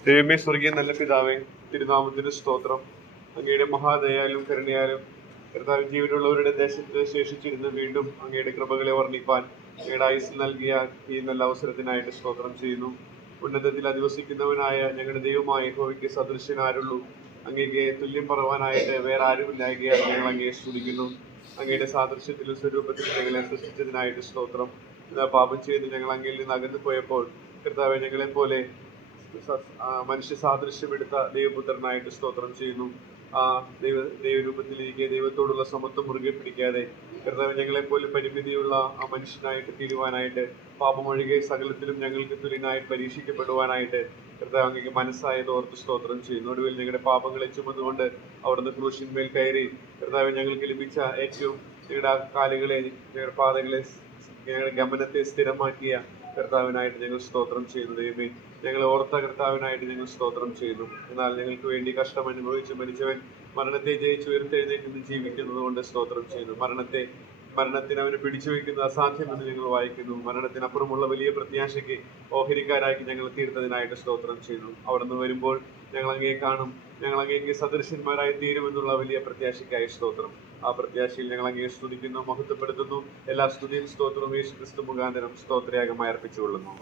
ദൈവമേ, സ്വർഗീയ നല്ല പിതാവേ, തിരുനാമത്തിന് സ്തോത്രം. അങ്ങയുടെ മഹാദയാലും കരുണയാലും കർത്താവ് ജീവനുള്ളവരുടെ ദേശത്ത് ശേഷിച്ചിരുന്ന് വീണ്ടും അങ്ങയുടെ കൃപകളെ വർണ്ണിപ്പാൻ അങ്ങയുടെ ആയുസ്സിൽ നൽകിയ ഈ നല്ല അവസരത്തിനായിട്ട് സ്തോത്രം ചെയ്യുന്നു. ഉന്നതത്തിൽ അധിവസിക്കുന്നവനായ ഞങ്ങളുടെ ദൈവമായ യഹോവയ്ക്ക് സദൃശ്യനാരുള്ളൂ. അങ്ങേക്ക് തുല്യം പറവാനായിട്ട് വേറെ ആരുമില്ലായകയാൽ ഞങ്ങൾ അങ്ങയെ സ്തുതിക്കുന്നു. അങ്ങയുടെ സാദൃശ്യത്തിലും സ്വരൂപത്തിലും ഞങ്ങളെ സൃഷ്ടിച്ചതിനായിട്ട് സ്തോത്രം. ഇതാ പാപം ചെയ്ത് ഞങ്ങൾ അങ്ങയിൽ നിന്ന് അകന്നു പോയപ്പോൾ കർത്താവെ, ഞങ്ങളെപ്പോലെ മനുഷ്യ സാദൃശ്യമെടുത്ത ദൈവപുത്രനായിട്ട് സ്തോത്രം ചെയ്യുന്നു. ആ ദൈവരൂപത്തിലിരിക്കെ ദൈവത്തോടുള്ള സമത്വം മുറുകെ പിടിക്കാതെ കർത്താവ് ഞങ്ങളെപ്പോലെ പരിമിതിയുള്ള ആ മനുഷ്യനായിട്ട് തീരുവാനായിട്ട്, പാപമൊഴികെ സകലത്തിലും ഞങ്ങൾക്ക് തുല്യനായി പരീക്ഷിക്കപ്പെടുവാനായിട്ട് കർത്താവ് അങ്ങേക്ക് മനസ്സായത് ഓർത്ത് സ്തോത്രം ചെയ്യുന്നു. ഒടുവിൽ ഞങ്ങളുടെ പാപങ്ങളെ ചുമന്നുകൊണ്ട് അവിടുന്ന് ക്രൂശിന്മേൽ കയറി കർത്താവ് ഞങ്ങൾക്ക് ലഭിച്ച ഏറ്റവും ഞങ്ങളുടെ കാലുകളെ, ഞങ്ങളുടെ പാതകളെ, ഞങ്ങളുടെ ഗമനത്തെ സ്ഥിരമാക്കിയ കർത്താവിനായിട്ട് ഞങ്ങൾ സ്തോത്രം ചെയ്യുന്നു. ദൈവമേ, ഞങ്ങളെ ഓർത്ത കർത്താവിനായിട്ട് ഞങ്ങൾ സ്തോത്രം ചെയ്യുന്നു. എന്നാൽ ഞങ്ങൾക്ക് വേണ്ടി കഷ്ടം അനുഭവിച്ച് മരിച്ചവൻ മരണത്തെ ജയിച്ച് ഉയർത്തെഴുന്നേറ്റ് ജീവിക്കുന്നത് കൊണ്ട് സ്തോത്രം ചെയ്യുന്നു. മരണത്തിന് അവന് പിടിച്ചു വയ്ക്കുന്നത് അസാധ്യമെന്ന് ഞങ്ങൾ വായിക്കുന്നു. മരണത്തിനപ്പുറമുള്ള വലിയ പ്രത്യാശയ്ക്ക് ഓഹരിക്കാരാക്കി ഞങ്ങൾ തീർത്തതിനായിട്ട് സ്തോത്രം ചെയ്യുന്നു. അവിടുന്ന് വരുമ്പോൾ ഞങ്ങൾ അങ്ങേ കാണും, ഞങ്ങൾ അങ്ങേക്ക് സദൃശന്മാരായി തീരുമെന്നുള്ള വലിയ പ്രത്യാശയ്ക്കായി സ്തോത്രം. ആ പ്രത്യാശയിൽ ഞങ്ങൾ അങ്ങേ സ്തുതിക്കുന്നു, മഹത്വപ്പെടുത്തുന്നു. എല്ലാ സ്തുതിയും സ്തോത്രവും യേശു ക്രിസ്തു മുഖാന്തരം സ്തോത്രയാഗമായി അർപ്പിച്ചുകൊള്ളുന്നു.